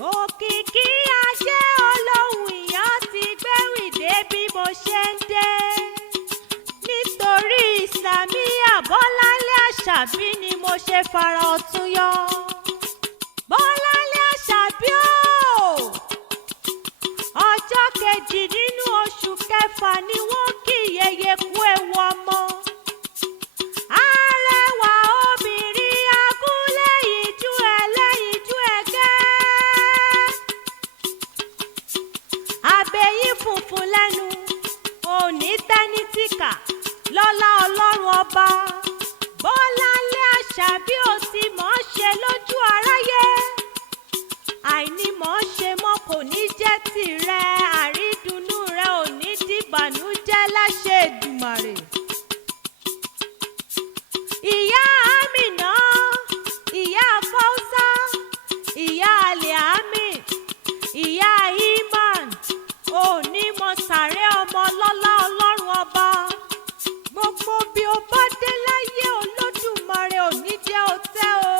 Òkìkí ajé olóhùn ìyàn ti gbéwì dé bí mo ṣe ń dé. Nítorí Ìsàmíyà Bọ́láńlé Àṣàbí ni mo ṣe fara ọ̀tún yọ. Bọ́láńlé Àṣàbí o! Ọjọ́ kejì nínú oṣù kẹfà ni wọ́n kí yèyé kú ewu ọmọ. Arẹwà obìnrin agúnlẹ̀yinjú ẹlẹ́yinjú ẹ̀gẹ́. Abẹ́yín funfun lẹ́nu, òní tẹ́ni tìkà lọ́lá Ọlọ́run ọba. Bọ́láńlé Àṣàbí ò sì mọ̀ ọ́ ṣe lójú aráyé. Àìní mọ̀ ọ́ ṣe mọ́ kò ní jẹ́ tìrẹ, àrídùnnú rẹ ò ní dìbànújẹ́ láṣẹ Èdùmàrè. Ìyá Àmínà, ìyá Fáúsá, ìyá Àlìámì, ìyá Iman, òní mọ̀ sàré ọmọ lọ́lá Ọlọ́run ọba. Gbogbo bí o bá dé láyé Olódùmarè ò ní jẹ́ o tẹ́ o.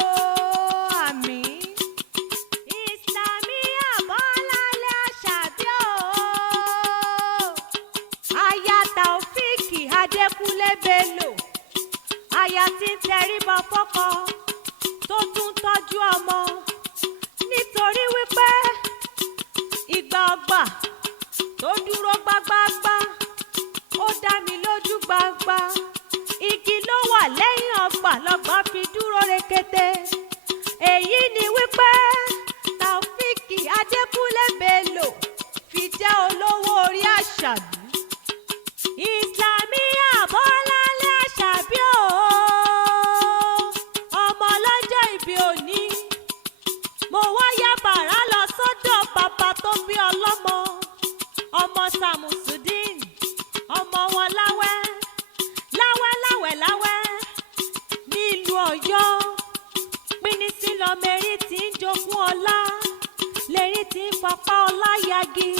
Àmín. Ìsàmíyà Bọ́láńlé Àṣàbí o. Aya Tàòfíìkì Adékúnlé Bello. Aya tí ń tẹríba fọ́kọ tó tún tọ́jú ọmọ. Nítorí wípé ìgbà ọgbà tó dúró gbágbáágbá, ó dá mi lójú gbangba. Igi ló wà lẹ́yìn ọgbà lọ́gbà fi dúró rekete. Èyí ni wípé Tàòfíìkì Adékúnlé Bello fi jẹ́ olówó orí Àṣàbí. Ìsàmíyà Bọ́láńlé Àṣàbí o. Ọmọ ọlọ́jọ́ ìbí òní. Mo wá yá bàrá lọ sọ́dọ̀ bàbá tó bí ọlọ́mọ. Ọmọ Sàmùsùdín, ọmọ wọn láwẹ́ nílùú Ọ̀yọ́. Pínísí lọmẹrí tí ń jogún ọlá, lẹ́rí tí ń fapá ọlá yagi.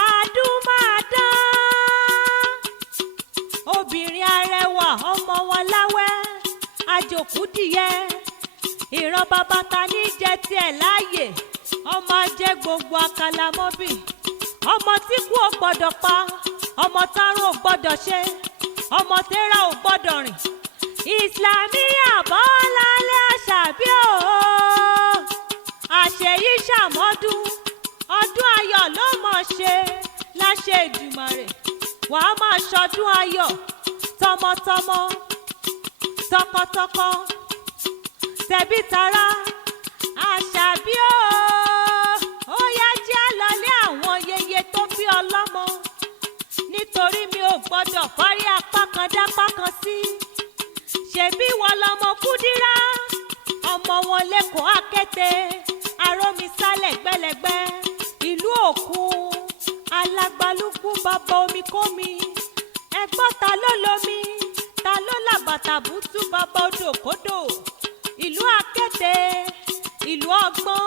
Àdúmàdán, obìnrin arẹwà ọmọ wọn láwẹ́, àjòkúdìyẹ. Ìran bàbá ta ní jẹ tiẹ̀ láàyè, ọmọ ajẹ́ gbogbo àkàlàmọ́bì. Ọmọ tí kú ò gbọ́dọ̀ pa, ọmọ tárùn ò gbọ́dọ̀ ṣe, ọmọ tẹ́ra ò gbọ́dọ̀ rìn. Ìsàmíyà Bọ́láńlé Àṣàbí o. Àṣeyí ṣàmọ́dún, ọdún ayọ̀ ló mọ̀ ṣe láṣẹ Èdùmàrè. Wàá máa ṣọdún ayọ̀ tọmọtọmọ, tọkọtọkọ, tẹbí tará. Àṣàbí o. Ó yá jẹ́ lọlé àwọn yeye tó bí ọlọ́mọ. Nítorí mi ò gbọ́dọ̀ fárí apá kan dápá kan sí. Ṣèbí wọ́n lọmọ Kúdírá, ọmọ wọn lẹ́kọ̀ọ́ Akété, Arómisálẹ̀ gbẹ́lẹ́gbẹ́, ìlú Òkun, Alágbálúgbú bàbá omi kómi. Ẹgbọ́n ta ló lomi, ta ló làbàtà bútú bàbá odò kódò. Ìlú Akété, ìlú ọgbọ́n,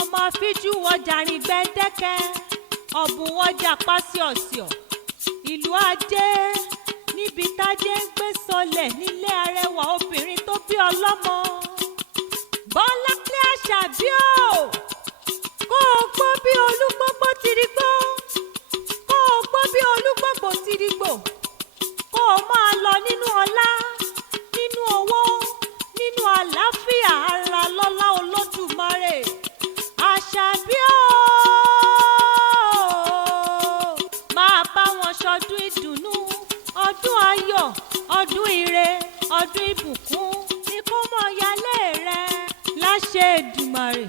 ọmọ afíjú wọjà rìn gbẹ́ndẹ́kẹ́, ọ̀bùn wọjà pásíọ̀síọ̀. Ìlú Ajé, níbi tájé ń gbé sọlẹ̀ nílé arẹwà obìnrin tó bí ọlọ́mọ. Bọ́láńlé Àṣàbí o. Kó o gbọ́ bí olúgbógbó ti rí gbó, kó o gbọ́ bí olúgbógbó ti rí gbò. Kó o máa lọ nínú ọlá, nínú owó, nínú àlàáfíà ara lọ́lá Olódùmarè. Àṣàbí o. Máa bá wọn ṣọdún ìdùnnú, ọdún ayọ̀, ọdún ire, ọdún ìbùkún ni kó mọ̀ yálé rẹ láṣẹ Èdùmàrè.